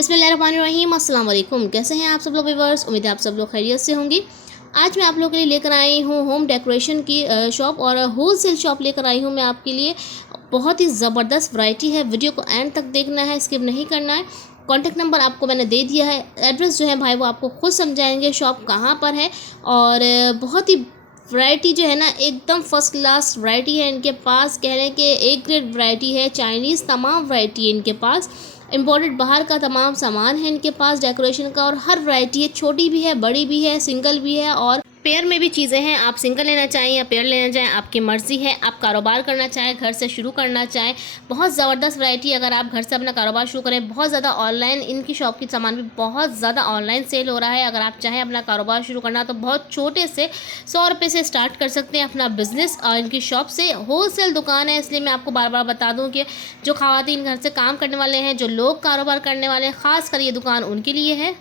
बिस्मिल्लाहिर्रहमानिर्रहीम। अस्सलाम वालेकुम। कैसे हैं आप सब लोग व्यूअर्स? उम्मीद है आप सब लोग खैरियत से होंगी। आज मैं आप लोगों के लिए लेकर आई हूँ होम डेकोरेशन की शॉप और होलसेल शॉप लेकर आई हूँ मैं आपके लिए। बहुत ही ज़बरदस्त वैरायटी है। वीडियो को एंड तक देखना है, स्किप नहीं करना है। कॉन्टैक्ट नंबर आपको मैंने दे दिया है। एड्रेस जो है भाई वो आपको खुद समझाएंगे शॉप कहाँ पर है। और बहुत ही वैरायटी जो है ना एकदम फर्स्ट क्लास वैरायटी है इनके पास। कह रहे हैं कि एक ग्रेड वैरायटी है। चाइनीज़ तमाम वैरायटी है इनके पास। इम्पोर्टेड बाहर का तमाम सामान है इनके पास डेकोरेशन का। और हर वैरायटी है, छोटी भी है, बड़ी भी है, सिंगल भी है और पेयर में भी चीज़ें हैं। आप सिंगल लेना चाहें या पेयर लेना चाहें आपकी मर्ज़ी है। आप कारोबार करना चाहें, घर से शुरू करना चाहें, बहुत ज़बरदस्त वैरायटी। अगर आप घर से अपना कारोबार शुरू करें, बहुत ज़्यादा ऑनलाइन इनकी शॉप की सामान भी बहुत ज़्यादा ऑनलाइन सेल हो रहा है। अगर आप चाहें अपना कारोबार शुरू करना तो बहुत छोटे से 100 रुपये से स्टार्ट कर सकते हैं अपना बिज़नेस। और इनकी शॉप से होलसेल दुकान है, इसलिए मैं आपको बार बार बता दूं कि जो ख़वातीन घर से काम करने वाले हैं, जो लोग कारोबार करने वाले हैं, ख़ास कर ये दुकान उनके लिए है।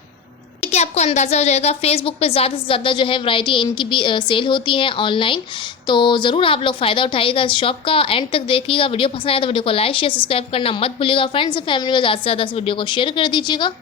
कि आपको अंदाज़ा हो जाएगा फेसबुक पे ज़्यादा से ज़्यादा जो है वैरायटी इनकी भी सेल होती है ऑनलाइन। तो ज़रूर आप लोग फ़ायदा उठाइएगा इस शॉप का। एंड तक देखिएगा। वीडियो पसंद आए तो वीडियो को लाइक शेयर सब्सक्राइब करना मत भूलिएगा। फ्रेंड्स और फैमिली में ज़्यादा से ज़्यादा इस वीडियो को शेयर कर दीजिएगा।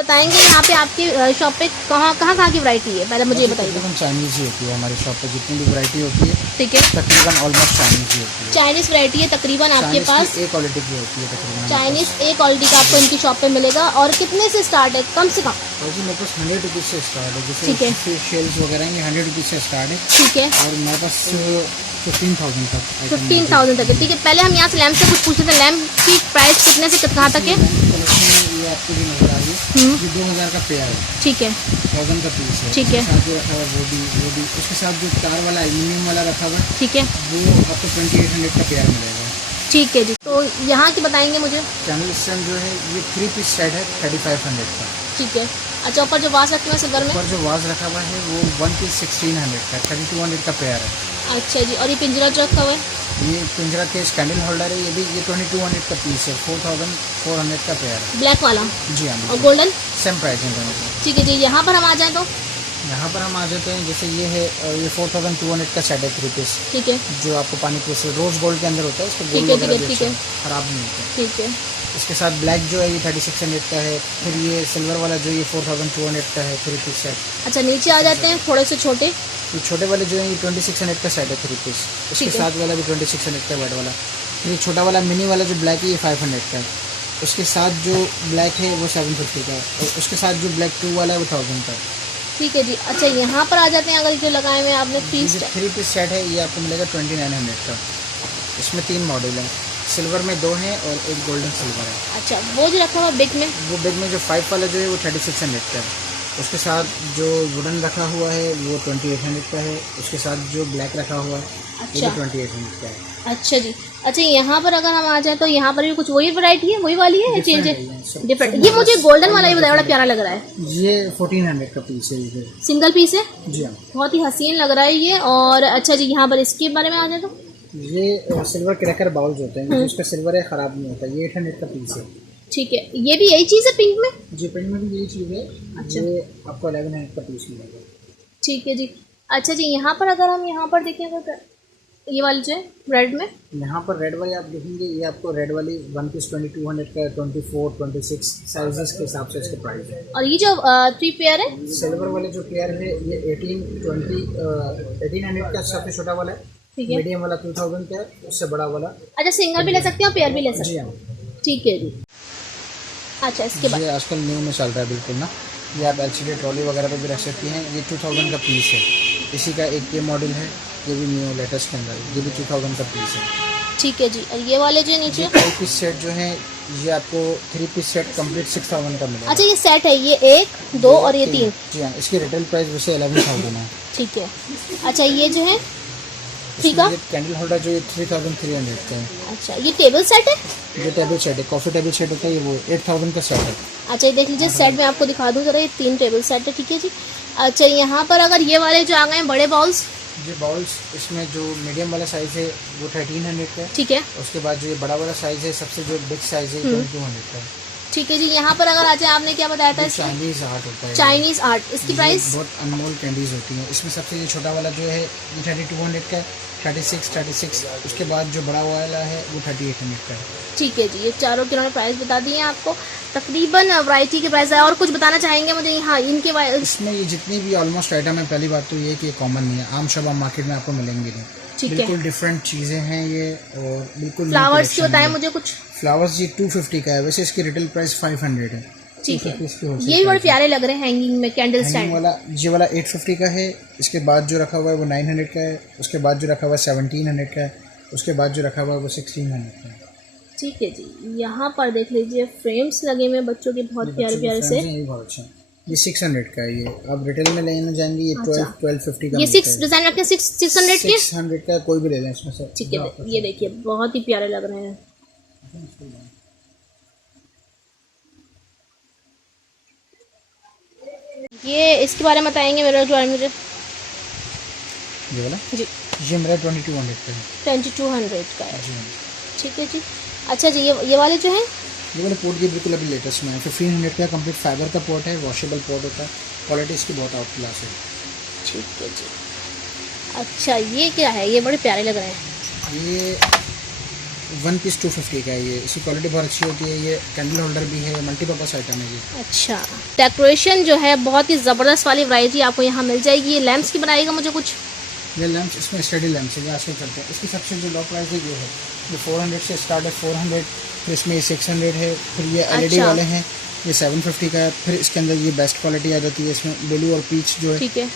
बताएंगे यहाँ पे आपकी शॉप पे कहाँ की वैरायटी है, पहले मुझे ये बताइए। तकरीबन चाइनीज़ ही होती है हमारी शॉप पे, जितनी भी वैरायटी होती है ठीक है, तकरीबन ऑलमोस्ट चाइनीज़ ही होती है। चाइनीज़ वैरायटी है तकरीबन आपके पास। एक क्वालिटी की होती है तकरीबन। चाइनीज़ एक क्वालिटी का आपको इनकी शॉप पे मिलेगा। और कितने से स्टार्ट है, कम से कम? और जी मेरे पास 100 रुपीज़ से स्टार्ट है। ठीक है। जैसे शेल्स वगैरह हैं, ये 100 रुपीज़ से स्टार्ट है। ठीक है। और मेरे पास 15,000 तक 15,000 तक है। ठीक है, पहले हम यहाँ से लैम्प से कुछ पूछते थे। लैम्प की प्राइस कितने से कहाँ तक है? ये आपको भी नजर आ रही है, ये 2000 का पेयर है। ठीक है, 1000 का पीस है। ठीक है। साथ जो रखा हुआ वो भी उसके साथ जो तार वाला एल्यूमिनियम वाला रखा हुआ है, ठीक है, वो आपको 2800 का पेयर मिलेगा। ठीक है जी। तो यहाँ की बताएंगे मुझे। कैमल स्टैंड जो है ये 3 पीस सेट है 3500 का। ठीक है। अच्छा, ऊपर जो वास रखे हुए हैं सिल्वर में? ऊपर जो वाज रखा हुआ है वो 1 पीस 1600 का 3200 का पेयर है। अच्छा जी। और ये पिंजरा जो रखा हुआ है? ये पिंजरा केस कैंडल होल्डर है, ये भी 2200 का पीस है, 4400 का पेयर है। ब्लैक वाला? जी हाँ। और गोल्डन? सेम प्राइस है दोनों का। ठीक है जी। यहाँ पर हम आ जाएँ तो? यहाँ पर हम आ जाते हैं, जैसे ये है ये 4200 का सेट है 3 पीस, ठीक है जो आपको पानी प्रेस रोज गोल्ड के अंदर होता है, इसको ठीक गोल्ड है वगैरह भी ठीक अच्छा है है, खराब नहीं होता। ठीक है। इसके साथ ब्लैक जो है ये 3600 का है। फिर ये सिल्वर वाला जो ये 4200 का है 3 पीस सेट। अच्छा नीचे आ जाते हैं थोड़े से छोटे। ये छोटे वाले जो है ये 2600 का सेट है 3 पीस। इसके ठीक है। साथ वाला भी 2600 का वाइट वाला। ये छोटा वाला मिनी वाला जो ब्लैक है ये 500 का है। उसके साथ जो ब्लैक है वो 750 का है, और उसके साथ जो ब्लैक 2 वाला है वो 1000 का है। ठीक है जी। अच्छा यहाँ पर आ जाते हैं, अगर जो लगाए हुए हैं आपने ये जो 3 पीस सेट है ये आपको मिलेगा 2900 का। इसमें 3 मॉडल हैं, सिल्वर में 2 हैं और एक गोल्डन सिल्वर है। अच्छा वो जो रखा हुआ बिग में, वो बिग में जो 5 वाला जो है वो 3600 का है। उसके साथ जो वुडन रखा हुआ है वो 2800 का है। उसके साथ जो ब्लैक रखा हुआ है अच्छा वो 2800 का है। अच्छा जी। अच्छा यहाँ पर अगर हम आ जाए तो यहाँ पर भी कुछ वही वैरायटी है, वही वाली है या चेंज है? डिफरेंट। ये मुझे गोल्डन वाला ही बताया, बड़ा प्यारा लग रहा है। ये 1400 का पीस है, ये सिंगल पीस है, जी हाँ। बहुत ही हसीन लग रहा है ये। और अच्छा जी यहाँ पर इसके बारे में आ जाए तो ये सिल्वर क्रैकर बाउल्स होते हैं, जिसका सिल्वर है, ख़राब नहीं होता। ये 800 का पीस है। ठीक है। ये भी यही चीज़ है पिंक में? जी पिंक में भी यही चीज़ है। अच्छा। ये आपको 1100 का पीस मिलेगा। ठीक है जी। अच्छा जी यहाँ पर अगर हम यहाँ पर देखें तो ये वाली जो है रेड में, यहाँ पर रेड वाली आप देखेंगे, ये आपको रेड वाली 1 पीस 2200 का, 24, 26 साइजेस के हिसाब से इसका प्राइस है। और ये जो 3 पेयर है सिल्वर वाले जो पेयर है ये 1800 का सबसे छोटा वाला है। ठीक है। मीडियम वाला 2000 का है, उससे बड़ा वाला। अच्छा सिंगल भी ले सकते हैं और पेयर भी ले सकते जी हैं? हाँ। ठीक है जी। अच्छा इसके बाद ये आजकल न्यू में चल रहा है बिल्कुल ना, ये आप एलसीडी ट्रॉली वगैरह पे भी रख सकती हैं। ये 2000 का पीस है। इसी का एक ये मॉडल है, ये भी न्यू लेटेस्ट के अंदर, ये भी 2000 का पीस है। ठीक है जी। और ये वाले जो नीचे, 3 पीस सेट जो है ये आपको 3 पीस सेट कंप्लीट 6000 का मिलेगा। अच्छा ये सेट है, ये 1 2 और ये 3? जी हाँ। इसकी रिटेल प्राइस वैसे 11000 है। ठीक है। अच्छा ये जो है ठीक है, कैंडल होल्डर जो ये 3300 का है। अच्छा ये टेबल सेट है? ये टेबल सेट है, कॉफ़ी टेबल सेट होता है, ये वो 8000 का सेट है। अच्छा ये देख लीजिए सेट में आपको दिखा दूँ जरा, ये 3 टेबल सेट है। ठीक है जी। अच्छा यहाँ पर अगर ये वाले जो आ गए हैं बड़े बाउल्स, ये बाउल्स, इसमें जो मीडियम वाला साइज़ है वो 1300 का है। ठीक है। उसके बाद जो ये बड़ा वाला साइज़ है, सबसे जो बिग साइज़ है 2200 का है। ठीक है जी। यहाँ पर अगर आ जाए, आपने क्या बताया था इसका? चाइनीज़ आर्ट होता है। चाइनीज़ आर्ट, इसकी ये प्राइस? बहुत अनमोल कैंडीज़ होती हैं। इसमें सबसे ये छोटा वाला जो है ये 3200 का है, 36। उसके बाद जो बड़ा वाला है वो 3800 का है। ठीक है जी। ये चारों की उन्होंने प्राइस बता दिए हैं आपको, तकरीबन वैरायटी के प्राइस है। और कुछ बताना चाहेंगे मुझे? हाँ इनके इसमें ये जितनी भी ऑलमोस्ट आइटम है, पहली बात तो ये है कि ये कॉमन नहीं है, आम शबाब मार्केट में आपको मिलेंगे नहीं। ठीक है। बिल्कुल डिफरेंट चीज़ें हैं ये, और बिल्कुल फ्लावर्स की बताएं मुझे कुछ। फ्लावर्स ये 250 का है, वैसे इसकी रिटेल प्राइस 500 है। ठीक है। 250 की ये भी बड़े प्यारे लग रहे हैं हैंगिंग में, कैंडल स्टैंड वाला। ये वाला 850 का है। इसके बाद जो रखा हुआ है वो 900 का है। उसके बाद जो रखा हुआ है 1700 का है। उसके बाद जो रखा हुआ है वो 1600 का है। ठीक है जी। यहाँ पर देख लीजिए फ्रेम्स लगे हुए हैं बच्चों के, बहुत प्यारे प्यारे से। ये बहुत अच्छा है। ये 600 का है। ये आप रिटेल में लेने जाएंगे ये 1250 का। ये 6 डिजाइन रखे 600 के? 600 का कोई भी ले लें इसमें से। ठीक है। ये देखिए बहुत ही प्यारे लग रहे हैं। ये इसके बारे में बताएंगे मेरे जो मुझे? ये वाला जी ये मेरा 2200 का है। 2200 का है। जी ठीक है जी। अच्छा जी ये वाले जो हैं, ये वाले पोर्ट ये बिल्कुल अभी लेटेस्ट में है, 1500 का कंप्लीट फाइबर का पोर्ट है, वॉशेबल पोर्ट होता है, क्वालिटी इसकी बहुत आउट क्लास है। ठीक है जी। अच्छा ये क्या है? ये बड़े प्यारे लग रहे हैं। ये 1 पीस 250 का है। ये इसकी क्वालिटी बहुत अच्छी होती है। ये कैंडल होल्डर भी है, मल्टीपर्पज़ आइटम है ये। अच्छा डेकोरेशन जो है बहुत ही ज़बरदस्त वाली वैरायटी आपको यहाँ मिल जाएगी। ये लैंप्स की बनाएगा मुझे कुछ? ये लैंप्स इसमें स्टडी लैंप्स है, ये आजकल चलते हैं। इसकी सबसे जो लो प्राइस है ये है, ये 400 से स्टार्ट है, 400, फिर इसमें ये 600 है, फिर ये LED अच्छा। वाले हैं, ये 750 का है। फिर इसके अंदर ये बेस्ट क्वालिटी आ जाती है, इसमें ब्लू और पीच जो है, ठीक है,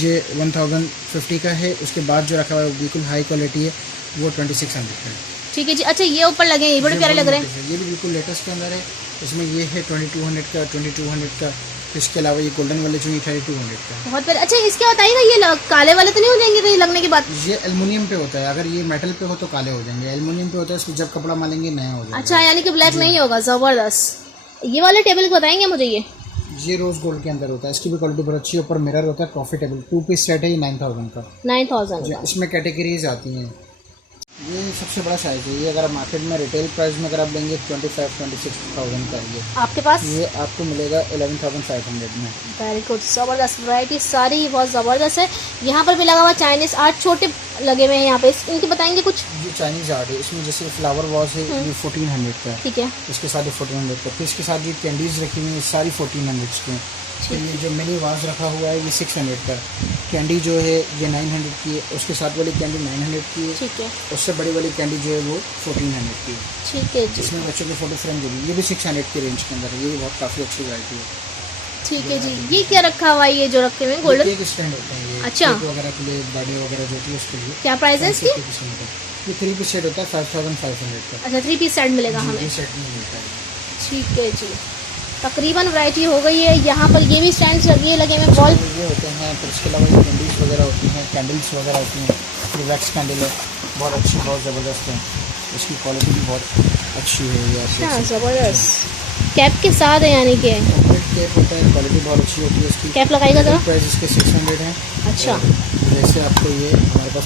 ये 1050 का है। उसके बाद जो रखा हुआ है बिल्कुल हाई क्वालिटी है, वो 2600 का है। ठीक है जी। अच्छा ये ऊपर लगे हैं, ये बड़े प्यारे लग रहे हैं। ये भी बिल्कुल लेटेस्ट के अंदर है। इसमें ये है 2200 का, 2200 का। इसके अलावा ये गोल्डन वाले जो 3200 का। बहुत प्यारे। अच्छा इसके बताइएगा ये काले वाले तो नहीं हो जाएंगे कहीं लगने के बाद? ये एल्युमिनियम पे होता है, अगर ये मेटल पे हो तो काले हो जाएंगे। एल्युमिनियम पे होता है, इसको जब कपड़ा मालेंगे नया हो जाएगा। अच्छा यानी कि ब्लैक नहीं होगा। ज़बरदस्त। ये वाले टेबल बताएंगे मुझे? ये रोज गोल्ड के अंदर होता है, इसकी भी क्वालिटी बहुत अच्छी है। ऊपर मिरर होता है, कॉफी टेबल 2 पीस सेट है, ये 9000 का। 9000 का। इसमें कैटेगरीज आती हैं। ये सबसे बड़ा साइज़ है। ये अगर आप मार्केट में रिटेल प्राइस में अगर आप लेंगे 25-26,000 का है ये। आपके पास ये आपको मिलेगा 11,500 में। वेरी गुड, ज़बरदस्त वैरायटी, सारी बहुत ज़बरदस्त है। यहाँ पर भी लगा हुआ चाइनीज़ आर्ट, छोटे लगे हुए हैं यहाँ पे, इनके बताएंगे कुछ? ये चाइनीज़ आर्ट है, इसमें जैसे फ्लावर वॉज है ये 1400 का है, ठीक है। इसके साथ ये 1400 का। फिर इसके साथ ये कैंडीज़ रखी हुई है सारी 1400 की। तो ये जो मिनी वाज रखा हुआ है ये 600 का। कैंडी जो है ये 900 की है, उसके साथ वाली कैंडी 900 की है, ठीक है। उससे बड़ी वाली कैंडी जो है वो 1400 की है। ठीक है जी, इसमें बच्चों के फोटो फ्रेम जो भी ये भी 600 की रेंज के अंदर है। ये भी बहुत काफ़ी अच्छी वैरायटी है। ठीक है जी। ये क्या रखा हुआ है, ये जो रखे हुए हैं गोल्डन? केक स्टैंड होते हैं ये, अच्छा। केक वगैरह के लिए, बर्थडे वगैरह जो होती है उसके लिए। क्या प्राइस है इसकी? ये 3 पीस सेट होता है 5500 का। अच्छा, 3 पीस सेट मिलेगा हमें। ये सेट नहीं मिलता है। ठीक है जी, तकरीबन वैरायटी हो गई है। यहाँ पर ये भी स्टैंड ये लगे हुए वॉल, ये होते हैं। फिर इसके अलावा ये कैंडल्स वगैरह होती हैं, कैंडल्स वगैरह होती हैं। ये वैक्स कैंडल है, बहुत अच्छी, बहुत ज़बरदस्त है। इसकी क्वालिटी भी बहुत अच्छी है। ये अच्छा ज़बरदस्त, कैप के साथ है यानी कि कैप होता है, क्वालिटी बहुत अच्छी होती है इसकी। कैप लगाएगा ज़रा। प्राइस इसके 600 है। अच्छा, जैसे आपको ये हमारे पास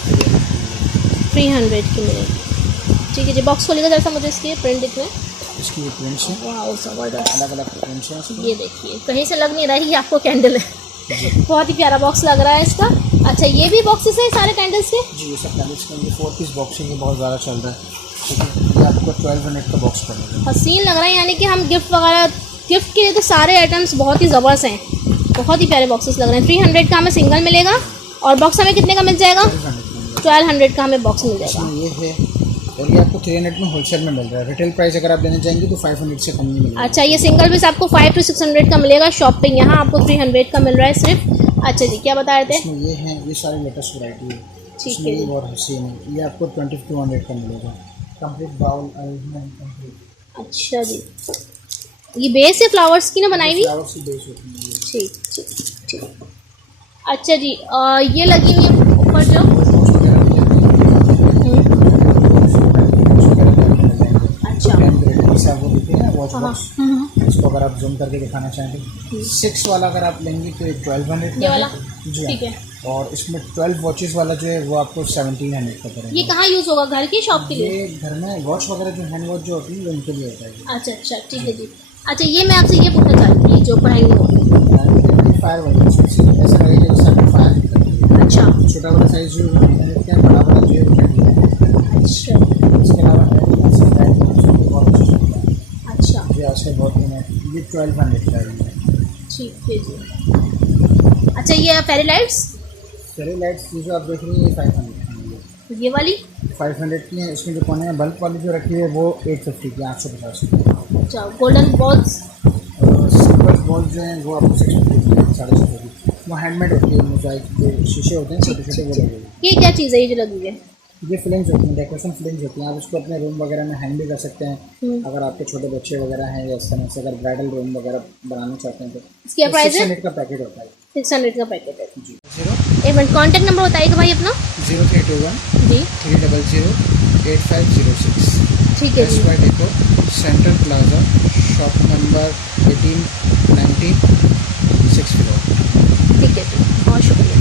300 की मिलेगी। ठीक है जी, बॉक्स खोलिएगा जरा सा, मुझे इसके प्रिंट दिखने। इसकी ये प्रिंट्स हैं, वाह ज़बरदस्त, अलग अलग प्रिंट्स हैं इसकी। ये देखिए कहीं से लग नहीं रही आपको कैंडल है। बहुत ही प्यारा बॉक्स लग रहा है इसका। अच्छा, ये भी बॉक्सेस है सारे कैंडल्स के? जी, ये सब कैंडल्स के। ये 4 पीस बॉक्स है, ये बहुत ज़्यादा चल रहा है। ठीक है, ये आपको 1200 का बॉक्स पड़ेगा। हसीन लग रहा है, यानी कि हम गिफ्ट वगैरह, गिफ्ट के लिए तो सारे आइटम्स बहुत ही ज़बरदस्त हैं। बहुत ही प्यारे बॉक्सेस लग रहे हैं। 300 का हमें सिंगल मिलेगा, और बॉक्स हमें कितने का मिल जाएगा? 1200 का हमें बॉक्स मिल जाएगा। ये है, और ये आपको 300 में होलसेल में मिल रहा है। रिटेल प्राइस अगर आप लेना चाहेंगे तो 500 से कम नहीं मिलेगा। अच्छा, ये सिंगल पीस आपको 500 to 600 का मिलेगा शॉप पे, यहाँ आपको 300 का मिल रहा है सिर्फ। अच्छा जी, क्या बता रहे थे? इसमें ये हैं, ये सारी लेटेस्ट वैरायटी है। ठीक इसमें है ये जी। बहुत हसीन है। ये आपको 2200 का मिलेगा। Complete bowl complete. अच्छा जी, ये बेस है फ्लावर्स की ना बनाई हुई? फ्लावर्स की बेस होती है ये। ठीक ठीक ठीक। अच्छा जी, ये लगी हुई है ऊपर जो, अच्छा, आपको दिखते हैं वॉच बॉक्स, इसको अगर आप जूम करके दिखाना चाहें तो 6 वाला अगर आप लेंगे तो 1200 ये का वाला? है। जी ठीक है। और इसमें 12 वॉचेस वाला जो है वो आपको 1700 का पड़ेगा। ये कहाँ यूज़ होगा, घर की शॉप के लिए? ये घर में वॉच वगैरह जो हैंड वॉच जो होती है वो उनके लिए होता है। अच्छा अच्छा, ठीक है जी। अच्छा, ये मैं आपसे ये पूछना चाहती थी, जो पढ़ाई होगी। फायर वाली ऐसा लगेगा जैसे आपने फायर करती है। अच्छा छोटा वाला साइज जो है क्या, बड़ा वाला जो है। अच्छा इसके अलावा बहुत अच्छा चलता है। अच्छा, ये आजकल बहुत है। ये 1200 का है। ठीक है जी। अच्छा, ये फेरी लाइट्स, फेरी लाइट्स जो आप देख रही हैं ये 500 की है। ये वाली 500 की है। इसमें जो कोने में बल्ब वाली जो रखी है वो 850 की, 850 की। अच्छा, गोल्डन बॉल्स, सिल्वर बॉल जो है वो आपको 650 की है, 650 की। वो हैंडमेड होती है, मोजाइक जो शीशे होते हैं छोटे छोटे वो लगे हुए। ये क्या चीज़ है ये जो लगी है? ये फिल्म्स होती हैं, डेकोरेशन फिल्म्स होती हैं। आप उसको अपने रूम वगैरह में हैंग भी कर सकते हैं। अगर आपके छोटे बच्चे वगैरह हैं या इस तरह से अगर ब्राइडल रूम वगैरह बनाना चाहते हैं तो इसकी क्या प्राइस है? 600 का पैकेट होता है। 600 का पैकेट है जी। एक मिनट, कॉन्टैक्ट नंबर बताइएगा भाई अपना। 0321 जी 300 8506। ठीक है जी। Deco central plaza, shop number 18 19 6 floor. ठीक है जी, बहुत शुक्रिया।